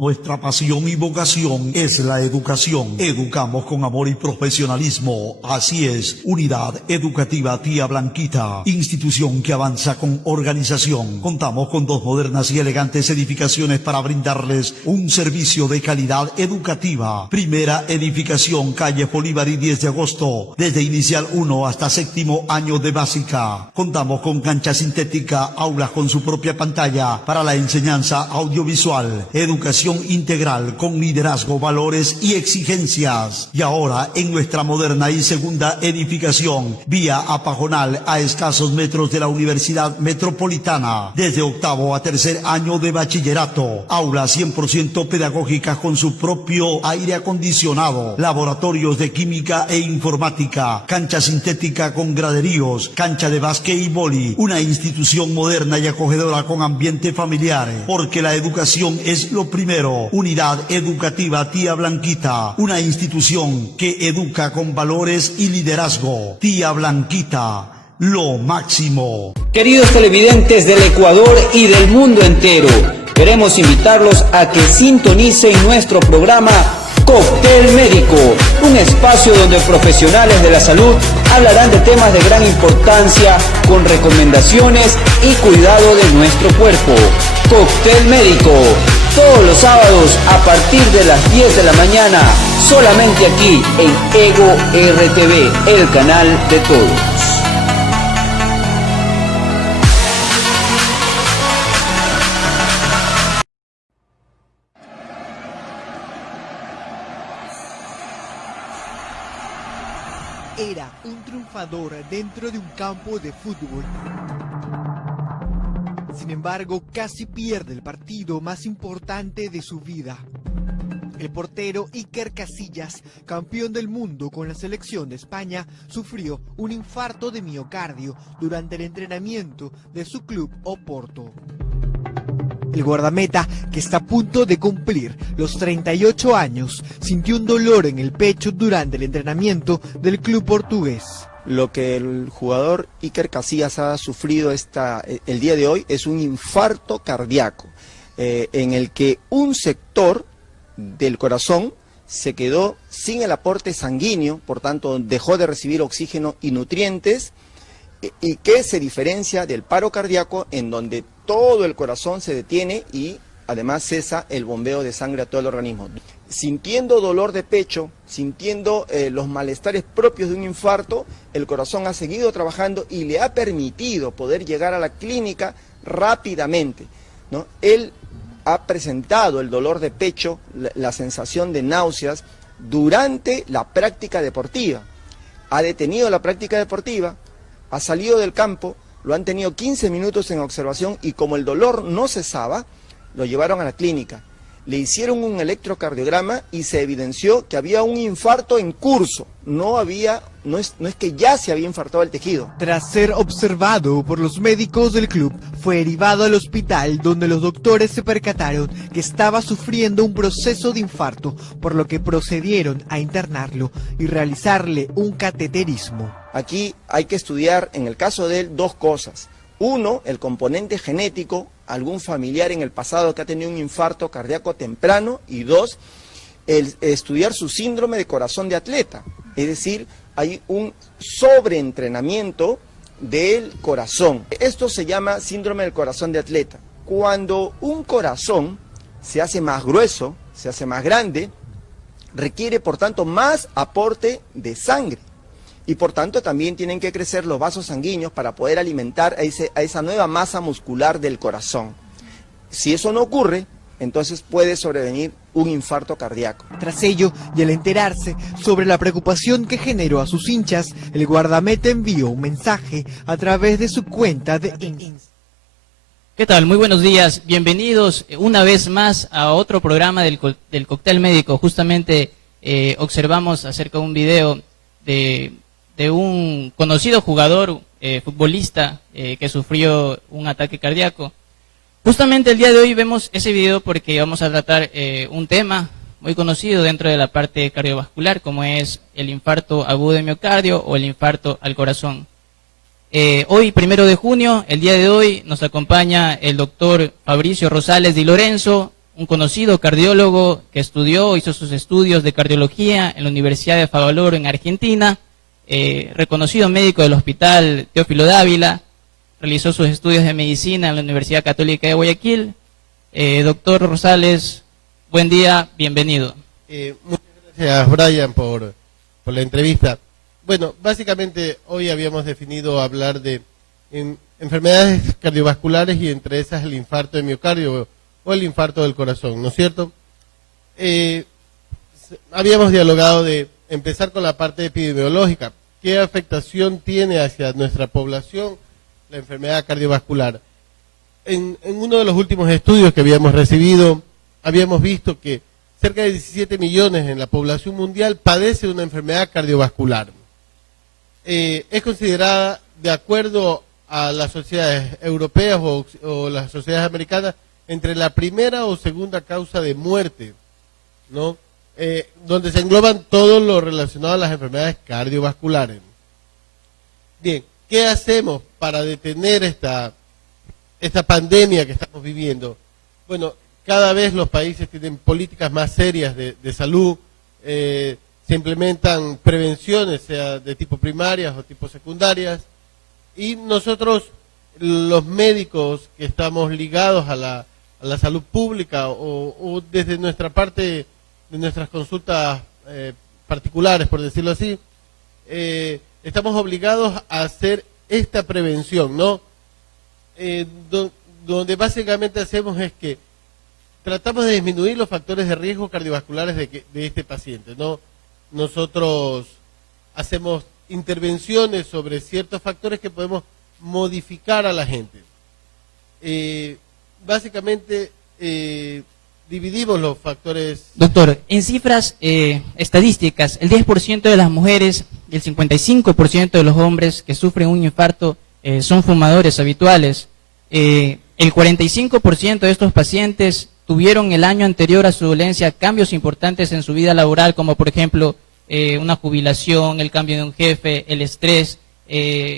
Nuestra pasión y vocación es la educación. Educamos con amor y profesionalismo. Así es, Unidad Educativa Tía Blanquita, institución que avanza con organización. Contamos con 2 modernas y elegantes edificaciones para brindarles un servicio de calidad educativa. Primera edificación, calle Bolívar y 10 de agosto, desde inicial 1 hasta 7º año de básica. Contamos con cancha sintética, aulas con su propia pantalla para la enseñanza audiovisual, educación integral con liderazgo, valores y exigencias. Y ahora en nuestra moderna y segunda edificación, vía Apajonal, a escasos metros de la Universidad Metropolitana, desde 8º a 3er año de bachillerato, aulas 100% pedagógicas con su propio aire acondicionado, laboratorios de química e informática, cancha sintética con graderíos, cancha de básquet y vóley, una institución moderna y acogedora con ambiente familiar, porque la educación es lo primero. Unidad Educativa Tía Blanquita, una institución que educa con valores y liderazgo. Tía Blanquita, lo máximo. Queridos televidentes del Ecuador y del mundo entero, queremos invitarlos a que sintonicen nuestro programa Cóctel Médico, un espacio donde profesionales de la salud hablarán de temas de gran importancia con recomendaciones y cuidado de nuestro cuerpo. Cóctel Médico, todos los sábados a partir de las 10 de la mañana, solamente aquí en Ego RTV, el canal de todos. Era un triunfador dentro de un campo de fútbol. Sin embargo, casi pierde el partido más importante de su vida. El portero Iker Casillas, campeón del mundo con la selección de España, sufrió un infarto de miocardio durante el entrenamiento de su club Oporto. El guardameta, que está a punto de cumplir los 38 años, sintió un dolor en el pecho durante el entrenamiento del club portugués. Lo que el jugador Iker Casillas ha sufrido el día de hoy es un infarto cardíaco, en el que un sector del corazón se quedó sin el aporte sanguíneo, por tanto dejó de recibir oxígeno y nutrientes, y que se diferencia del paro cardíaco, en donde todo el corazón se detiene y además cesa el bombeo de sangre a todo el organismo. Sintiendo dolor de pecho, sintiendo los malestares propios de un infarto, el corazón ha seguido trabajando y le ha permitido poder llegar a la clínica rápidamente, ¿no? Él ha presentado el dolor de pecho, la sensación de náuseas durante la práctica deportiva. Ha detenido la práctica deportiva, ha salido del campo, lo han tenido 15 minutos en observación y como el dolor no cesaba, lo llevaron a la clínica. Le hicieron un electrocardiograma y se evidenció que había un infarto en curso. No es que ya se había infartado el tejido. Tras ser observado por los médicos del club, fue derivado al hospital, donde los doctores se percataron que estaba sufriendo un proceso de infarto, por lo que procedieron a internarlo y realizarle un cateterismo. Aquí hay que estudiar, en el caso de él, 2 cosas. 1, el componente genético, algún familiar en el pasado que ha tenido un infarto cardíaco temprano, y 2, el estudiar su síndrome de corazón de atleta. Es decir, hay un sobreentrenamiento del corazón. Esto se llama síndrome del corazón de atleta. Cuando un corazón se hace más grueso, se hace más grande, requiere por tanto más aporte de sangre. Y por tanto también tienen que crecer los vasos sanguíneos para poder alimentar a esa nueva masa muscular del corazón. Si eso no ocurre, entonces puede sobrevenir un infarto cardíaco. Tras ello, y al enterarse sobre la preocupación que generó a sus hinchas, el guardameta envió un mensaje a través de su cuenta de Instagram. ¿Qué tal? Muy buenos días. Bienvenidos una vez más a otro programa del Cóctel Médico. Justamente observamos acerca de un video de un conocido jugador futbolista que sufrió un ataque cardíaco. Justamente el día de hoy vemos ese video porque vamos a tratar un tema muy conocido dentro de la parte cardiovascular, como es el infarto agudo de miocardio o el infarto al corazón. Hoy, 1 de junio, el día de hoy, nos acompaña el doctor Fabricio Rosales Di Lorenzo, un conocido cardiólogo que hizo sus estudios de cardiología en la Universidad de Favaloro en Argentina, reconocido médico del Hospital Teófilo Dávila, realizó sus estudios de medicina en la Universidad Católica de Guayaquil. Doctor Rosales, buen día, bienvenido. Muchas gracias, Brian, por la entrevista. Bueno, básicamente hoy habíamos definido hablar de enfermedades cardiovasculares y entre esas el infarto de miocardio o el infarto del corazón, ¿no es cierto? Habíamos dialogado de empezar con la parte epidemiológica. ¿Qué afectación tiene hacia nuestra población la enfermedad cardiovascular? En uno de los últimos estudios que habíamos recibido, habíamos visto que cerca de 17 millones en la población mundial padece una enfermedad cardiovascular. Es considerada, de acuerdo a las sociedades europeas o las sociedades americanas, entre la primera o segunda causa de muerte, ¿no? Donde se engloban todo lo relacionado a las enfermedades cardiovasculares. Bien, ¿qué hacemos para detener esta pandemia que estamos viviendo? Bueno, cada vez los países tienen políticas más serias de salud, se implementan prevenciones, sea de tipo primarias o tipo secundarias, y nosotros, los médicos que estamos ligados a la salud pública o desde nuestra parte, de nuestras consultas particulares, por decirlo así, estamos obligados a hacer esta prevención, ¿no? Donde básicamente hacemos es que tratamos de disminuir los factores de riesgo cardiovasculares de este paciente, ¿no? Nosotros hacemos intervenciones sobre ciertos factores que podemos modificar a la gente. Básicamente dividimos los factores. Doctor, en cifras estadísticas, el 10% de las mujeres y el 55% de los hombres que sufren un infarto son fumadores habituales. El 45% de estos pacientes tuvieron el año anterior a su dolencia cambios importantes en su vida laboral, como por ejemplo una jubilación, el cambio de un jefe, el estrés,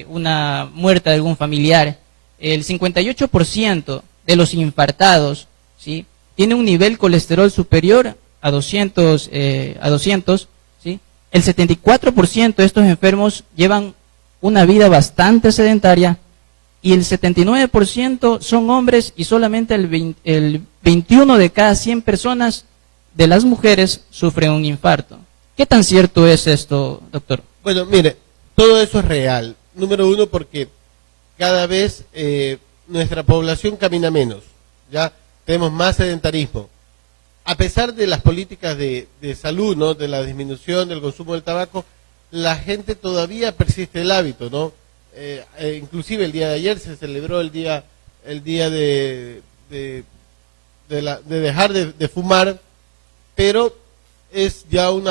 una muerte de algún familiar. El 58% de los infartados, ¿sí?, tiene un nivel colesterol superior a 200, ¿sí? El 74% de estos enfermos llevan una vida bastante sedentaria y el 79% son hombres y solamente el 21 de cada 100 personas de las mujeres sufren un infarto. ¿Qué tan cierto es esto, doctor? Bueno, mire, todo eso es real. Número uno, porque cada vez nuestra población camina menos, ya tenemos más sedentarismo. A pesar de las políticas de salud, ¿no?, de la disminución del consumo del tabaco, la gente todavía persiste el hábito, ¿no? Inclusive el día de ayer se celebró el día de dejar de fumar, pero es ya un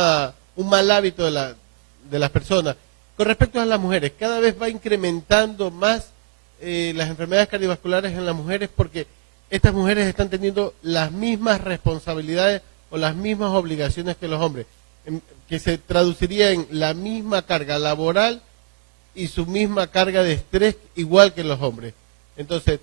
mal hábito de las personas. Con respecto a las mujeres, cada vez va incrementando más las enfermedades cardiovasculares en las mujeres, porque estas mujeres están teniendo las mismas responsabilidades o las mismas obligaciones que los hombres, que se traduciría en la misma carga laboral y su misma carga de estrés igual que los hombres. Entonces,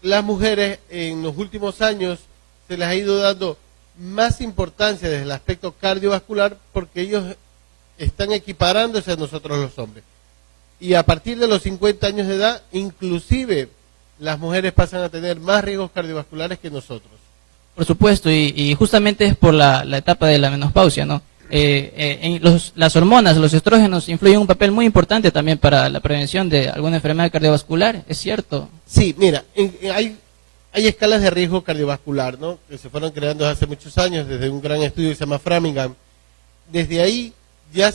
las mujeres en los últimos años se les ha ido dando más importancia desde el aspecto cardiovascular porque ellos están equiparándose a nosotros los hombres. Y a partir de los 50 años de edad, inclusive las mujeres pasan a tener más riesgos cardiovasculares que nosotros. Por supuesto, y justamente es por la etapa de la menopausia, ¿no? Las hormonas, los estrógenos influyen un papel muy importante también para la prevención de alguna enfermedad cardiovascular, ¿es cierto? Sí, mira, hay escalas de riesgo cardiovascular, ¿no?, que se fueron creando desde hace muchos años, desde un gran estudio que se llama Framingham. Desde ahí ya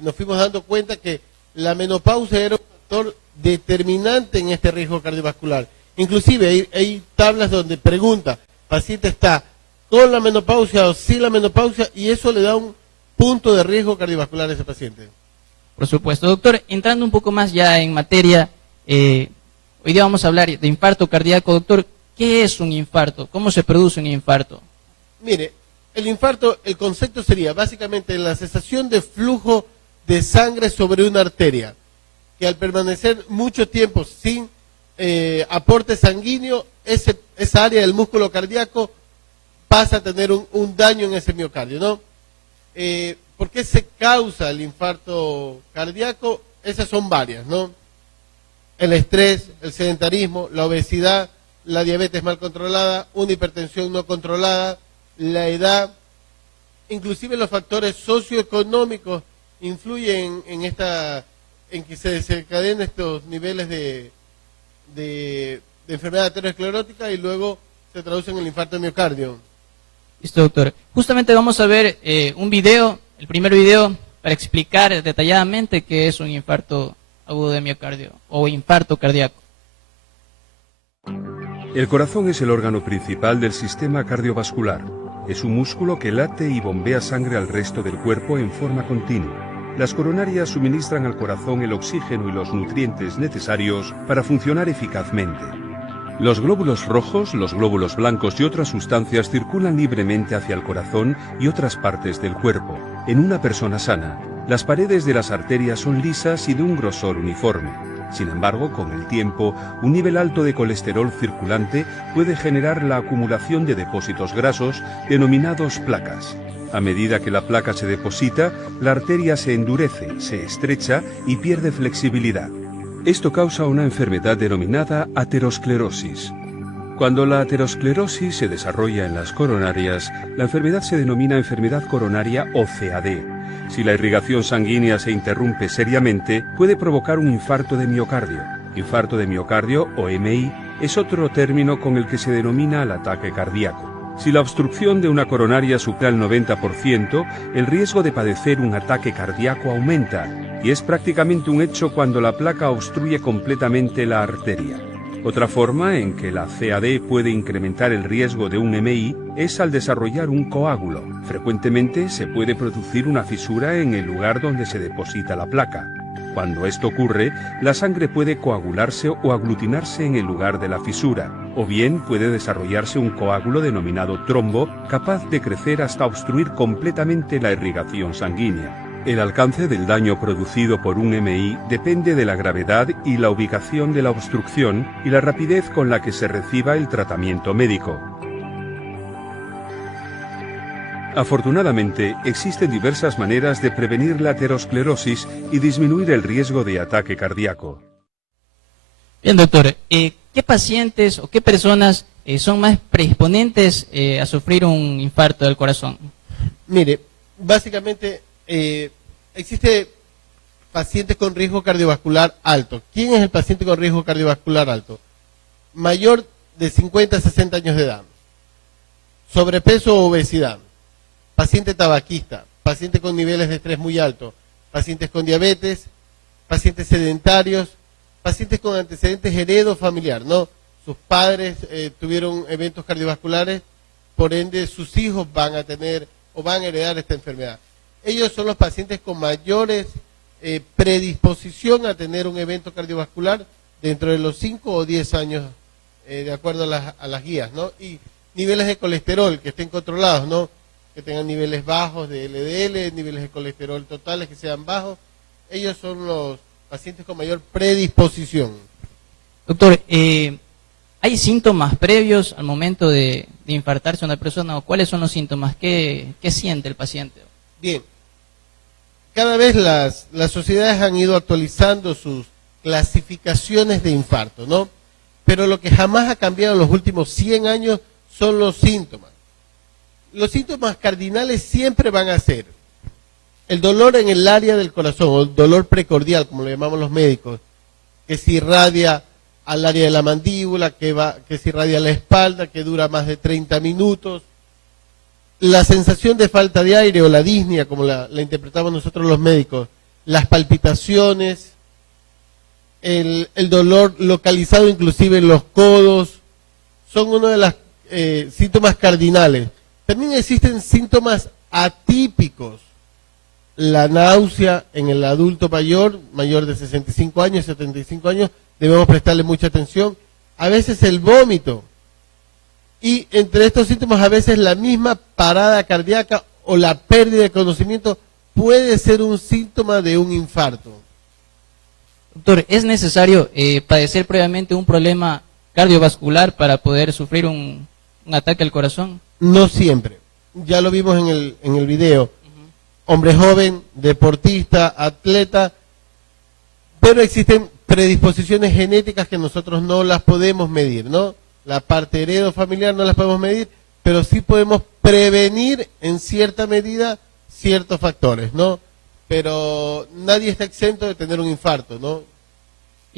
nos fuimos dando cuenta que la menopausia era un factor determinante en este riesgo cardiovascular. Inclusive hay tablas donde pregunta, paciente está con la menopausia o sin la menopausia, y eso le da un punto de riesgo cardiovascular a ese paciente. Por supuesto. Doctor, entrando un poco más ya en materia, hoy día vamos a hablar de infarto cardíaco. Doctor, ¿qué es un infarto? ¿Cómo se produce un infarto? Mire, el infarto, el concepto sería básicamente la cesación de flujo de sangre sobre una arteria, que al permanecer mucho tiempo sin aporte sanguíneo, esa área del músculo cardíaco pasa a tener un daño en ese miocardio, ¿no? ¿Por qué se causa el infarto cardíaco? Esas son varias, ¿no? El estrés, el sedentarismo, la obesidad, la diabetes mal controlada, una hipertensión no controlada, la edad, inclusive los factores socioeconómicos influyen en que se desencadenen estos niveles de enfermedad aterosclerótica y luego se traducen en el infarto de miocardio. Listo, doctor. Justamente vamos a ver un video, el primer video, para explicar detalladamente qué es un infarto agudo de miocardio o infarto cardíaco. El corazón es el órgano principal del sistema cardiovascular. Es un músculo que late y bombea sangre al resto del cuerpo en forma continua. Las coronarias suministran al corazón el oxígeno y los nutrientes necesarios para funcionar eficazmente. Los glóbulos rojos, los glóbulos blancos y otras sustancias circulan libremente hacia el corazón y otras partes del cuerpo. En una persona sana, las paredes de las arterias son lisas y de un grosor uniforme. Sin embargo, con el tiempo, un nivel alto de colesterol circulante puede generar la acumulación de depósitos grasos denominados placas. A medida que la placa se deposita, la arteria se endurece, se estrecha y pierde flexibilidad. Esto causa una enfermedad denominada aterosclerosis. Cuando la aterosclerosis se desarrolla en las coronarias, la enfermedad se denomina enfermedad coronaria o CAD. Si la irrigación sanguínea se interrumpe seriamente, puede provocar un infarto de miocardio. Infarto de miocardio o MI es otro término con el que se denomina el ataque cardíaco. Si la obstrucción de una coronaria supera el 90%, el riesgo de padecer un ataque cardíaco aumenta, y es prácticamente un hecho cuando la placa obstruye completamente la arteria. Otra forma en que la CAD puede incrementar el riesgo de un MI es al desarrollar un coágulo. Frecuentemente se puede producir una fisura en el lugar donde se deposita la placa. Cuando esto ocurre, la sangre puede coagularse o aglutinarse en el lugar de la fisura, o bien puede desarrollarse un coágulo denominado trombo, capaz de crecer hasta obstruir completamente la irrigación sanguínea. El alcance del daño producido por un MI depende de la gravedad y la ubicación de la obstrucción y la rapidez con la que se reciba el tratamiento médico. Afortunadamente, existen diversas maneras de prevenir la aterosclerosis y disminuir el riesgo de ataque cardíaco. Bien, doctor, ¿qué pacientes o qué personas son más predisponentes a sufrir un infarto del corazón? Mire, básicamente existe pacientes con riesgo cardiovascular alto. ¿Quién es el paciente con riesgo cardiovascular alto? Mayor de 50 a 60 años de edad, sobrepeso o obesidad, paciente tabaquista, paciente con niveles de estrés muy altos, pacientes con diabetes, pacientes sedentarios, pacientes con antecedentes heredofamiliar, ¿no? Sus padres tuvieron eventos cardiovasculares, por ende sus hijos van a tener o van a heredar esta enfermedad. Ellos son los pacientes con mayores predisposición a tener un evento cardiovascular dentro de los 5 o 10 años, de acuerdo a las guías, ¿no? Y niveles de colesterol que estén controlados, ¿no? Que tengan niveles bajos de LDL, niveles de colesterol totales que sean bajos. Ellos son los pacientes con mayor predisposición. Doctor, ¿hay síntomas previos al momento de infartarse una persona o cuáles son los síntomas? ¿Qué siente el paciente? Bien, cada vez las sociedades han ido actualizando sus clasificaciones de infarto, ¿no? Pero lo que jamás ha cambiado en los últimos 100 años son los síntomas. Los síntomas cardinales siempre van a ser el dolor en el área del corazón, o el dolor precordial, como lo llamamos los médicos, que se irradia al área de la mandíbula, que se irradia a la espalda, que dura más de 30 minutos. La sensación de falta de aire o la disnea, como la interpretamos nosotros los médicos, las palpitaciones, el dolor localizado inclusive en los codos, son uno de los síntomas cardinales. También existen síntomas atípicos. La náusea en el adulto mayor de 65 años, 75 años, debemos prestarle mucha atención. A veces el vómito. Y entre estos síntomas, a veces la misma parada cardíaca o la pérdida de conocimiento puede ser un síntoma de un infarto. Doctor, ¿es necesario padecer previamente un problema cardiovascular para poder sufrir un ataque al corazón? No siempre. Ya lo vimos en el video. Hombre joven, deportista, atleta, pero existen predisposiciones genéticas que nosotros no las podemos medir, ¿no? La parte heredofamiliar no las podemos medir, pero sí podemos prevenir en cierta medida ciertos factores, ¿no? Pero nadie está exento de tener un infarto, ¿no?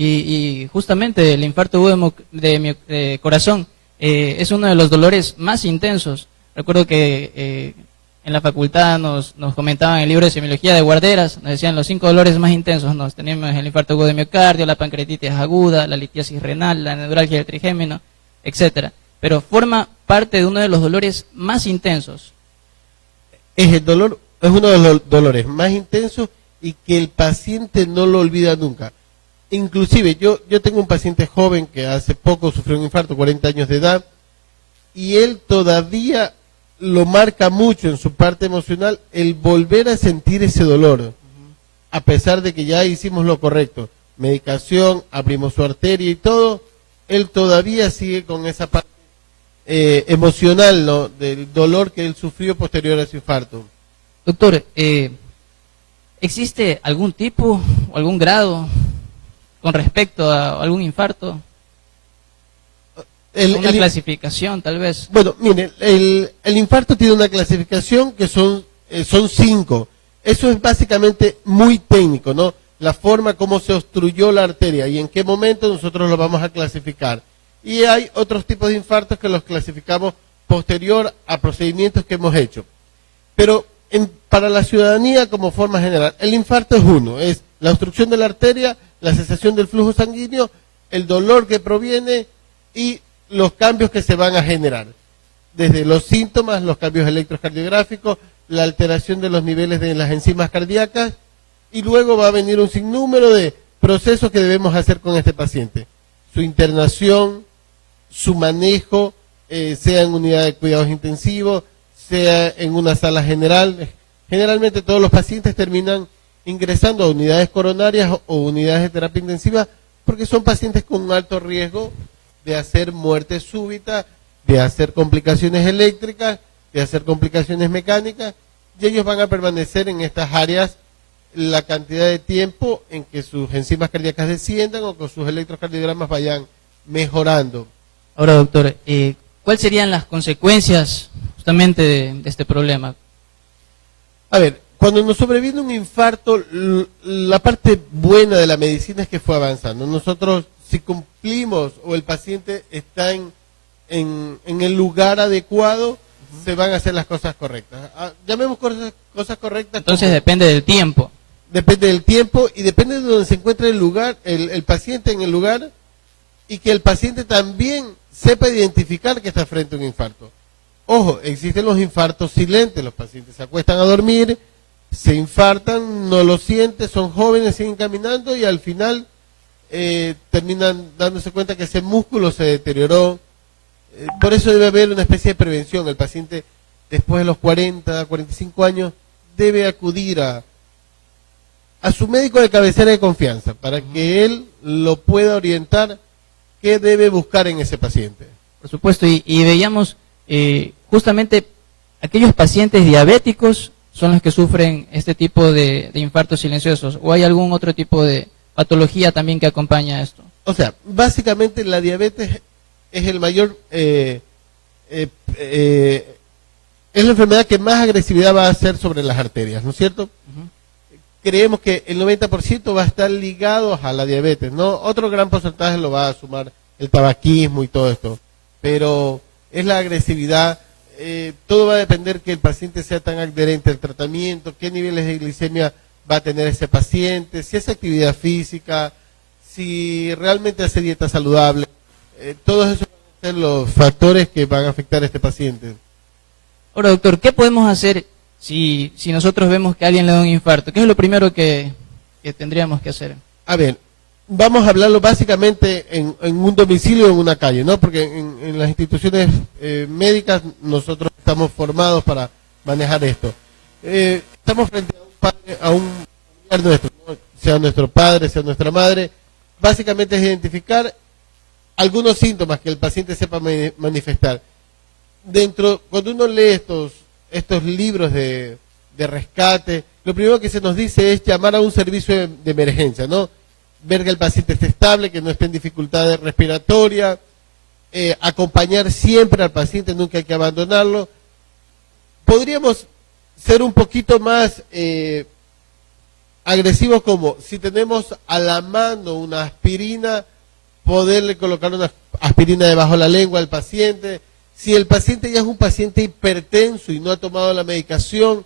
Y justamente el infarto agudo de corazón es uno de los dolores más intensos. Recuerdo que en la facultad nos comentaban en el libro de semiología de Guarderas, nos decían los 5 dolores más intensos. Teníamos el infarto agudo de miocardio, la pancreatitis aguda, la litiasis renal, la neuralgia del trigémino, etcétera. Pero forma parte de uno de los dolores más intensos. Es uno de los dolores más intensos y que el paciente no lo olvida nunca. Inclusive, yo tengo un paciente joven que hace poco sufrió un infarto, 40 años de edad, y él todavía lo marca mucho en su parte emocional el volver a sentir ese dolor, a pesar de que ya hicimos lo correcto, medicación, abrimos su arteria y todo, él todavía sigue con esa parte emocional, ¿no?, del dolor que él sufrió posterior a su infarto. Doctor, ¿existe algún tipo o algún grado con respecto a algún infarto? Una clasificación, tal vez. Bueno, mire, el infarto tiene una clasificación que son 5. Eso es básicamente muy técnico, ¿no? La forma como se obstruyó la arteria y en qué momento nosotros lo vamos a clasificar. Y hay otros tipos de infartos que los clasificamos posterior a procedimientos que hemos hecho. Pero para la ciudadanía, como forma general, el infarto es uno, es la obstrucción de la arteria, la cesación del flujo sanguíneo, el dolor que proviene y los cambios que se van a generar. Desde los síntomas, los cambios electrocardiográficos, la alteración de los niveles de las enzimas cardíacas, y luego va a venir un sinnúmero de procesos que debemos hacer con este paciente. Su internación, su manejo, sea en unidad de cuidados intensivos, sea en una sala general. Generalmente todos los pacientes terminan ingresando a unidades coronarias o unidades de terapia intensiva porque son pacientes con un alto riesgo de hacer muerte súbita, de hacer complicaciones eléctricas, de hacer complicaciones mecánicas, y ellos van a permanecer en estas áreas la cantidad de tiempo en que sus enzimas cardíacas desciendan o que sus electrocardiogramas vayan mejorando. Ahora, doctor, ¿cuáles serían las consecuencias justamente de este problema? A ver, cuando nos sobreviene un infarto, la parte buena de la medicina es que fue avanzando. Nosotros, si cumplimos o el paciente está en el lugar adecuado, se van a hacer las cosas correctas. Llamemos cosas correctas. Entonces depende del tiempo. Depende del tiempo y depende de donde se encuentre el lugar, el paciente en el lugar, y que el paciente también sepa identificar que está frente a un infarto. Ojo, existen los infartos silentes, los pacientes se acuestan a dormir, se infartan, no lo sienten, son jóvenes, siguen caminando y al final terminan dándose cuenta que ese músculo se deterioró. Por eso debe haber una especie de prevención. El paciente después de los 40, 45 años debe acudir a su médico de cabecera de confianza para que él lo pueda orientar qué debe buscar en ese paciente. Por supuesto, y veíamos justamente aquellos pacientes diabéticos son los que sufren este tipo de infartos silenciosos, o hay algún otro tipo de patología también que acompaña esto. O sea, básicamente la diabetes es el mayor, es la enfermedad que más agresividad va a hacer sobre las arterias, ¿no es cierto? Creemos que el 90% va a estar ligado a la diabetes, ¿no? Otro gran porcentaje lo va a sumar el tabaquismo y todo esto, pero es la agresividad. Todo va a depender que el paciente sea tan adherente al tratamiento, qué niveles de glicemia va a tener ese paciente, si hace actividad física, si realmente hace dieta saludable. Todos esos van a ser los factores que van a afectar a este paciente. Ahora, doctor, ¿qué podemos hacer si nosotros vemos que alguien le da un infarto? ¿Qué es lo primero que tendríamos que hacer? A ver, vamos a hablarlo básicamente en un domicilio o en una calle, ¿no? Porque en las instituciones médicas nosotros estamos formados para manejar esto. Estamos frente a un familiar nuestro, ¿no? Sea nuestro padre, sea nuestra madre. Básicamente es identificar algunos síntomas que el paciente sepa manifestar. Cuando uno lee estos libros de rescate, lo primero que se nos dice es llamar a un servicio de emergencia, ¿no? Ver que el paciente esté estable, que no esté en dificultad respiratoria, acompañar siempre al paciente, nunca hay que abandonarlo. Podríamos ser un poquito más agresivos, como si tenemos a la mano una aspirina, poderle colocar una aspirina debajo de la lengua al paciente. Si el paciente ya es un paciente hipertenso y no ha tomado la medicación,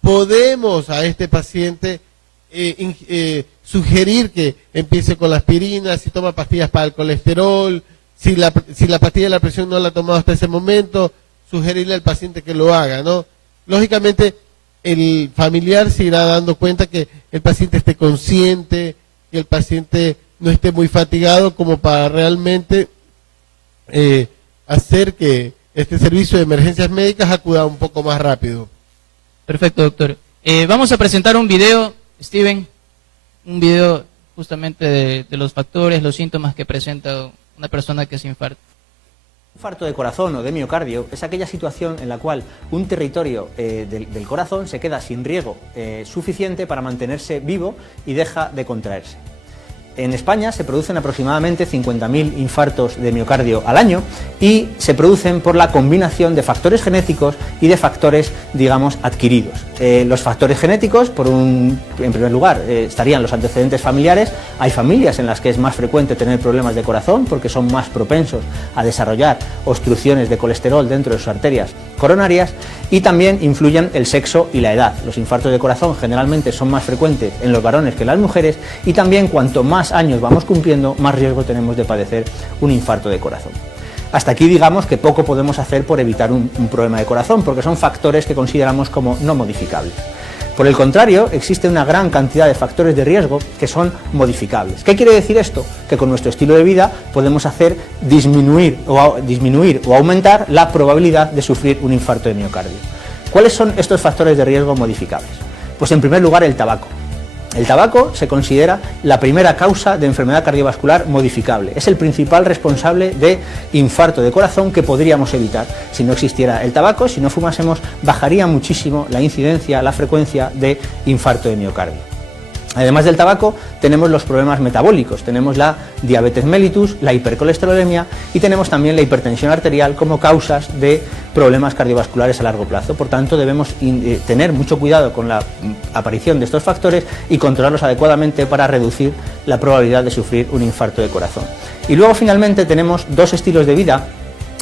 podemos a este paciente sugerir que empiece con la aspirina, si toma pastillas para el colesterol, si la pastilla de la presión no la ha tomado hasta ese momento, sugerirle al paciente que lo haga, ¿no? Lógicamente, el familiar se irá dando cuenta que el paciente esté consciente, que el paciente no esté muy fatigado como para realmente hacer que este servicio de emergencias médicas acuda un poco más rápido. Perfecto, doctor. Vamos a presentar un video, Steven, un video justamente de los factores, los síntomas que presenta una persona que se infarta. Infarto de corazón o de miocardio es aquella situación en la cual un territorio del corazón se queda sin riego suficiente para mantenerse vivo y deja de contraerse. En España se producen aproximadamente 50.000 infartos de miocardio al año y se producen por la combinación de factores genéticos y de factores, digamos, adquiridos. Los factores genéticos, en primer lugar, estarían los antecedentes familiares. Hay familias en las que es más frecuente tener problemas de corazón porque son más propensos a desarrollar obstrucciones de colesterol dentro de sus arterias coronarias, y también influyen el sexo y la edad. Los infartos de corazón generalmente son más frecuentes en los varones que en las mujeres, y también cuanto más años vamos cumpliendo, más riesgo tenemos de padecer un infarto de corazón. Hasta aquí digamos que poco podemos hacer por evitar un problema de corazón, porque son factores que consideramos como no modificables. Por el contrario, existe una gran cantidad de factores de riesgo que son modificables. ¿Qué quiere decir esto? Que con nuestro estilo de vida podemos hacer disminuir o aumentar la probabilidad de sufrir un infarto de miocardio. ¿Cuáles son estos factores de riesgo modificables? Pues en primer lugar el tabaco. El tabaco se considera la primera causa de enfermedad cardiovascular modificable. Es el principal responsable de infarto de corazón que podríamos evitar. Si no existiera el tabaco, si no fumásemos, bajaría muchísimo la incidencia, la frecuencia de infarto de miocardio. Además del tabaco, tenemos los problemas metabólicos, tenemos la diabetes mellitus, la hipercolesterolemia y tenemos también la hipertensión arterial como causas de problemas cardiovasculares a largo plazo. Por tanto, debemos tener mucho cuidado con la aparición de estos factores y controlarlos adecuadamente para reducir la probabilidad de sufrir un infarto de corazón. Y luego, finalmente, tenemos dos estilos de vida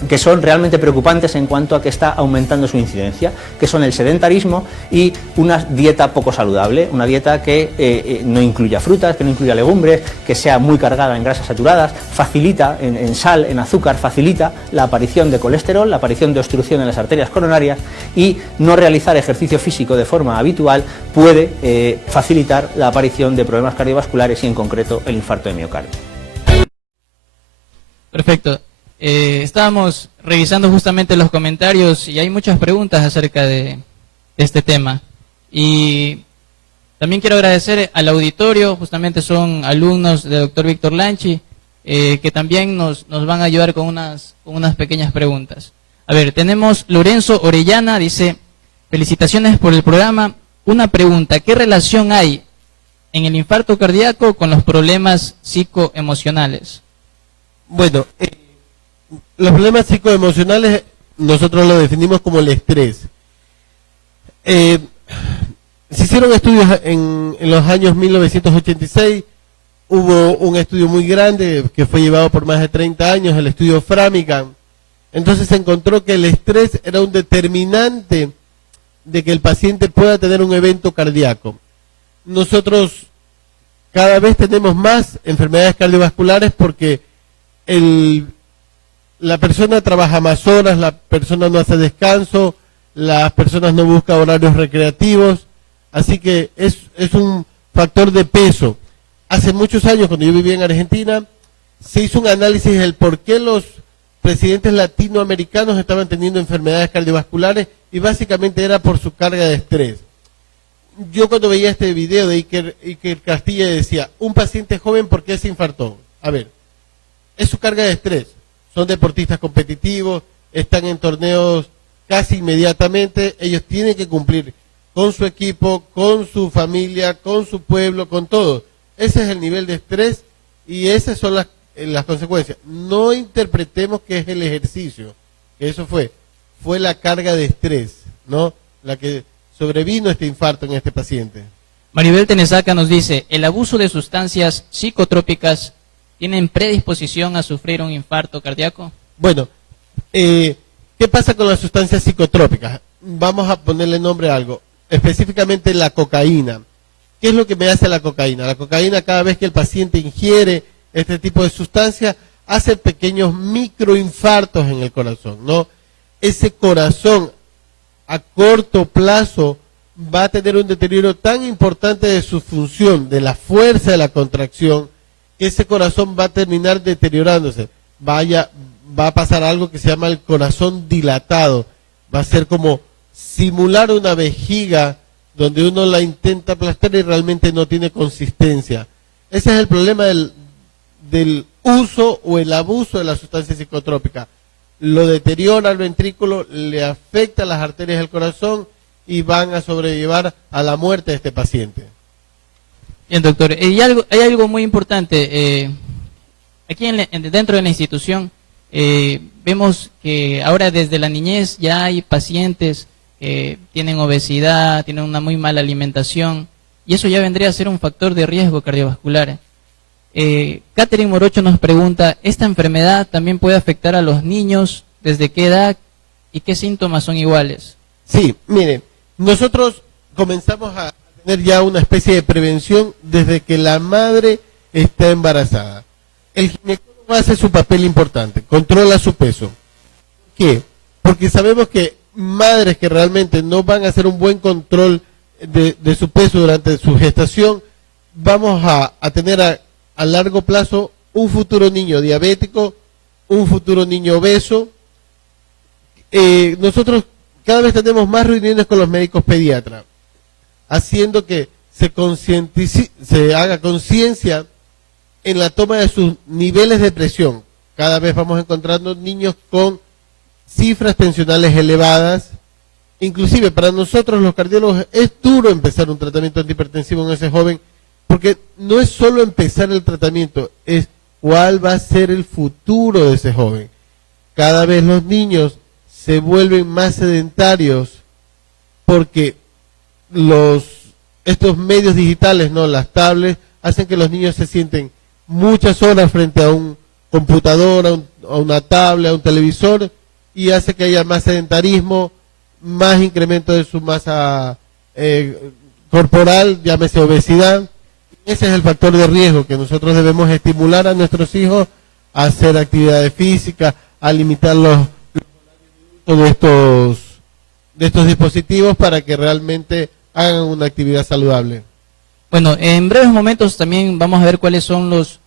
que son realmente preocupantes en cuanto a que está aumentando su incidencia, que son el sedentarismo y una dieta poco saludable, una dieta que no incluya frutas, que no incluya legumbres, que sea muy cargada en grasas saturadas, facilita en sal, en azúcar, facilita la aparición de colesterol, la aparición de obstrucción en las arterias coronarias, y no realizar ejercicio físico de forma habitual puede facilitar la aparición de problemas cardiovasculares y en concreto el infarto de miocardio. Perfecto. Estábamos revisando justamente los comentarios y hay muchas preguntas acerca de este tema. Y también quiero agradecer al auditorio, justamente son alumnos del doctor Víctor Lanchi, que también nos van a ayudar con unas pequeñas preguntas. A ver, tenemos Lorenzo Orellana, dice, felicitaciones por el programa. Una pregunta, ¿qué relación hay en el infarto cardíaco con los problemas psicoemocionales? Bueno, los problemas psicoemocionales nosotros lo definimos como el estrés. Se hicieron estudios en los años 1986, hubo un estudio muy grande que fue llevado por más de 30 años, el estudio Framingham. Entonces se encontró que el estrés era un determinante de que el paciente pueda tener un evento cardíaco. Nosotros cada vez tenemos más enfermedades cardiovasculares porque la persona trabaja más horas, la persona no hace descanso, las personas no buscan horarios recreativos, así que es un factor de peso. Hace muchos años, cuando yo vivía en Argentina, se hizo un análisis del por qué los presidentes latinoamericanos estaban teniendo enfermedades cardiovasculares y básicamente era por su carga de estrés. Yo cuando veía este video de Iker Castilla decía, un paciente joven, ¿por qué se infartó? A ver, es su carga de estrés. Son deportistas competitivos, están en torneos casi inmediatamente, ellos tienen que cumplir con su equipo, con su familia, con su pueblo, con todo. Ese es el nivel de estrés y esas son las consecuencias. No interpretemos que es el ejercicio, que eso fue la carga de estrés, ¿no? La que sobrevino este infarto en este paciente. Maribel Tenesaca nos dice, ¿el abuso de sustancias psicotrópicas tienen predisposición a sufrir un infarto cardíaco? Bueno, ¿qué pasa con las sustancias psicotrópicas? Vamos a ponerle nombre a algo, específicamente la cocaína. ¿Qué es lo que me hace la cocaína? La cocaína, cada vez que el paciente ingiere este tipo de sustancia, hace pequeños microinfartos en el corazón, ¿no? Ese corazón a corto plazo va a tener un deterioro tan importante de su función, de la fuerza de la contracción, que ese corazón va a terminar deteriorándose. Va a pasar algo que se llama el corazón dilatado. Va a ser como simular una vejiga donde uno la intenta aplastar y realmente no tiene consistencia. Ese es el problema del uso o el abuso de la sustancia psicotrópica. Lo deteriora el ventrículo, le afecta las arterias del corazón y van a sobrellevar a la muerte de este paciente. Bien, doctor. Hay algo muy importante. Aquí dentro de la institución vemos que ahora desde la niñez ya hay pacientes que tienen obesidad, tienen una muy mala alimentación, y eso ya vendría a ser un factor de riesgo cardiovascular. Catherine Morocho nos pregunta, ¿esta enfermedad también puede afectar a los niños? ¿Desde qué edad? ¿Y qué síntomas son iguales? Sí, miren, nosotros comenzamos a tener ya una especie de prevención desde que la madre está embarazada. El ginecólogo hace su papel importante, controla su peso. ¿Por qué? Porque sabemos que madres que realmente no van a hacer un buen control de su peso durante su gestación, vamos a tener a largo plazo un futuro niño diabético, un futuro niño obeso. Nosotros cada vez tenemos más reuniones con los médicos pediatras, haciendo que se haga conciencia en la toma de sus niveles de presión. Cada vez vamos encontrando niños con cifras tensionales elevadas. Inclusive para nosotros los cardiólogos es duro empezar un tratamiento antihipertensivo en ese joven, porque no es solo empezar el tratamiento, es cuál va a ser el futuro de ese joven. Cada vez los niños se vuelven más sedentarios porque estos medios digitales, no, las tablets, hacen que los niños se sienten muchas horas frente a un computador, a una tablet, a un televisor, y hace que haya más sedentarismo, más incremento de su masa corporal, llámese obesidad. Ese es el factor de riesgo que nosotros debemos estimular a nuestros hijos a hacer actividades físicas, a limitar los de estos dispositivos para que realmente hagan una actividad saludable. Bueno, en breves momentos también vamos a ver cuáles son los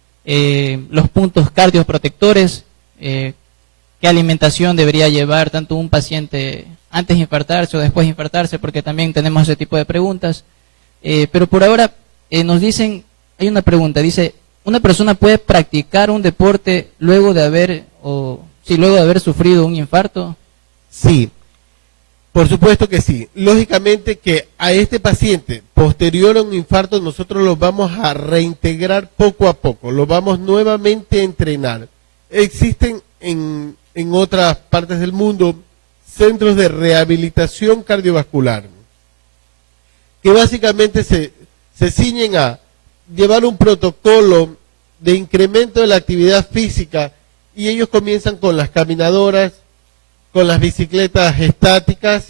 puntos cardioprotectores, qué alimentación debería llevar tanto un paciente antes de infartarse o después de infartarse, porque también tenemos ese tipo de preguntas. Pero por ahora nos dicen, hay una pregunta, dice, ¿una persona puede practicar un deporte luego de haber sufrido un infarto? Sí, por supuesto que sí. Lógicamente que a este paciente, posterior a un infarto, nosotros lo vamos a reintegrar poco a poco, lo vamos nuevamente a entrenar. Existen en otras partes del mundo centros de rehabilitación cardiovascular, que básicamente se ciñen a llevar un protocolo de incremento de la actividad física, y ellos comienzan con las caminadoras, con las bicicletas estáticas,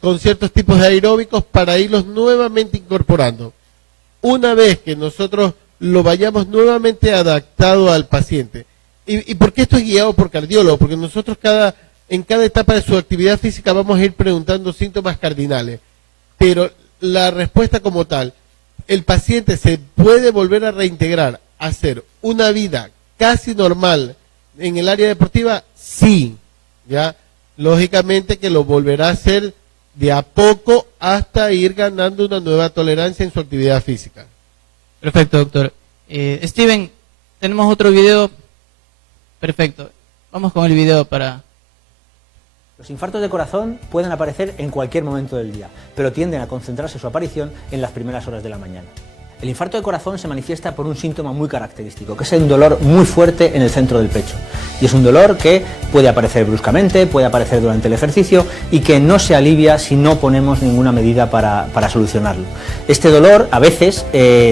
con ciertos tipos de aeróbicos para irlos nuevamente incorporando. Una vez que nosotros lo vayamos nuevamente adaptado al paciente. ¿Y por qué esto es guiado por cardiólogo? Porque nosotros en cada etapa de su actividad física vamos a ir preguntando síntomas cardinales. Pero la respuesta como tal, el paciente se puede volver a reintegrar, a hacer una vida casi normal en el área deportiva, sí. Ya, lógicamente que lo volverá a hacer de a poco hasta ir ganando una nueva tolerancia en su actividad física. Perfecto, doctor. Steven, tenemos otro video. Perfecto. Vamos con el video para... Los infartos de corazón pueden aparecer en cualquier momento del día, pero tienden a concentrarse su aparición en las primeras horas de la mañana. El infarto de corazón se manifiesta por un síntoma muy característico, que es un dolor muy fuerte en el centro del pecho. Y es un dolor que puede aparecer bruscamente, puede aparecer durante el ejercicio y que no se alivia si no ponemos ninguna medida para solucionarlo. Este dolor a veces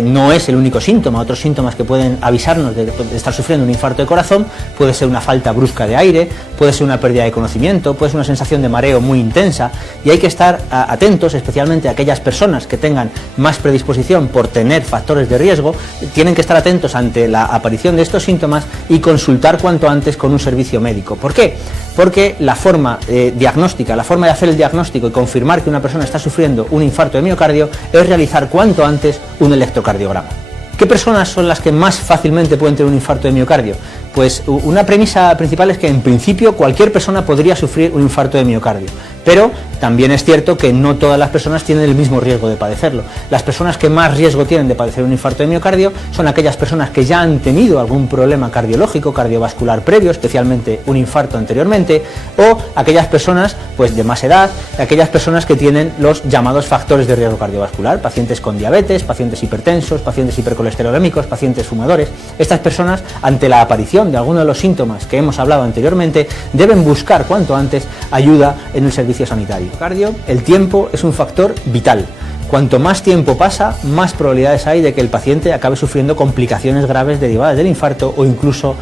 no es el único síntoma. Otros síntomas que pueden avisarnos de estar sufriendo un infarto de corazón puede ser una falta brusca de aire, puede ser una pérdida de conocimiento, puede ser una sensación de mareo muy intensa, y hay que estar atentos, especialmente a aquellas personas que tengan más predisposición por tener factores de riesgo. Tienen que estar atentos ante la aparición de estos síntomas y consultar cuanto antes con un servicio médico. ¿Por qué? Porque la forma diagnóstica, la forma de hacer el diagnóstico y confirmar que una persona está sufriendo un infarto de miocardio es realizar cuanto antes un electrocardiograma. ¿Qué personas son las que más fácilmente pueden tener un infarto de miocardio? Pues una premisa principal es que en principio cualquier persona podría sufrir un infarto de miocardio, pero también es cierto que no todas las personas tienen el mismo riesgo de padecerlo. Las personas que más riesgo tienen de padecer un infarto de miocardio son aquellas personas que ya han tenido algún problema cardiológico, cardiovascular previo, especialmente un infarto anteriormente, o aquellas personas pues de más edad, aquellas personas que tienen los llamados factores de riesgo cardiovascular, pacientes con diabetes, pacientes hipertensos, pacientes hipercolesterolémicos, pacientes fumadores. Estas personas, ante la aparición de alguno de los síntomas que hemos hablado anteriormente, deben buscar cuanto antes ayuda en el servicio sanitario. Cardio, el tiempo es un factor vital. Cuanto más tiempo pasa, más probabilidades hay de que el paciente acabe sufriendo complicaciones graves derivadas del infarto o incluso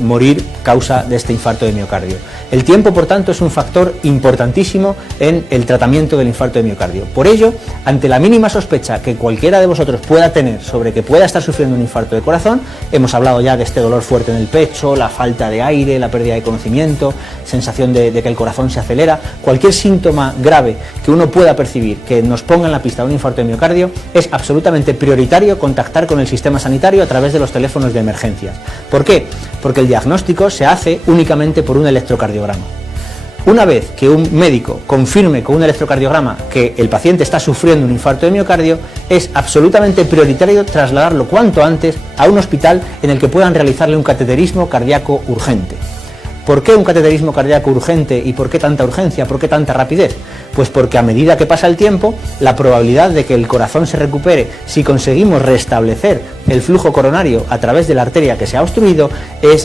morir causa de este infarto de miocardio. El tiempo, por tanto, es un factor importantísimo en el tratamiento del infarto de miocardio. Por ello, ante la mínima sospecha que cualquiera de vosotros pueda tener sobre que pueda estar sufriendo un infarto de corazón, hemos hablado ya de este dolor fuerte en el pecho, la falta de aire, la pérdida de conocimiento, sensación de que el corazón se acelera, cualquier síntoma grave que uno pueda percibir que nos ponga en la pista de un infarto de miocardio, es absolutamente prioritario contactar con el sistema sanitario a través de los teléfonos de emergencias. ¿Por qué? Porque el diagnóstico se hace únicamente por un electrocardiograma. Una vez que un médico confirme con un electrocardiograma que el paciente está sufriendo un infarto de miocardio, es absolutamente prioritario trasladarlo cuanto antes a un hospital en el que puedan realizarle un cateterismo cardíaco urgente. ¿Por qué un cateterismo cardíaco urgente y por qué tanta urgencia, por qué tanta rapidez? Pues porque a medida que pasa el tiempo, la probabilidad de que el corazón se recupere, si conseguimos restablecer el flujo coronario a través de la arteria que se ha obstruido,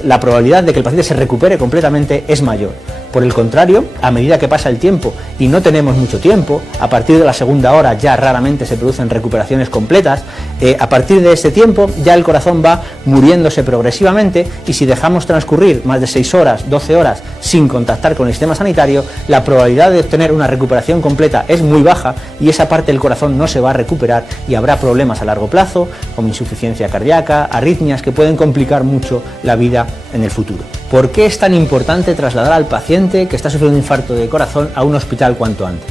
la probabilidad de que el paciente se recupere completamente es mayor. Por el contrario, a medida que pasa el tiempo y no tenemos mucho tiempo, a partir de la segunda hora ya raramente se producen recuperaciones completas, a partir de ese tiempo ya el corazón va muriéndose progresivamente, y si dejamos transcurrir más de 6 horas, 12 horas sin contactar con el sistema sanitario, la probabilidad de obtener una recuperación completa es muy baja y esa parte del corazón no se va a recuperar y habrá problemas a largo plazo, como insuficiencia cardíaca, arritmias que pueden complicar mucho la vida en el futuro. ¿Por qué es tan importante trasladar al paciente que está sufriendo un infarto de corazón a un hospital cuanto antes?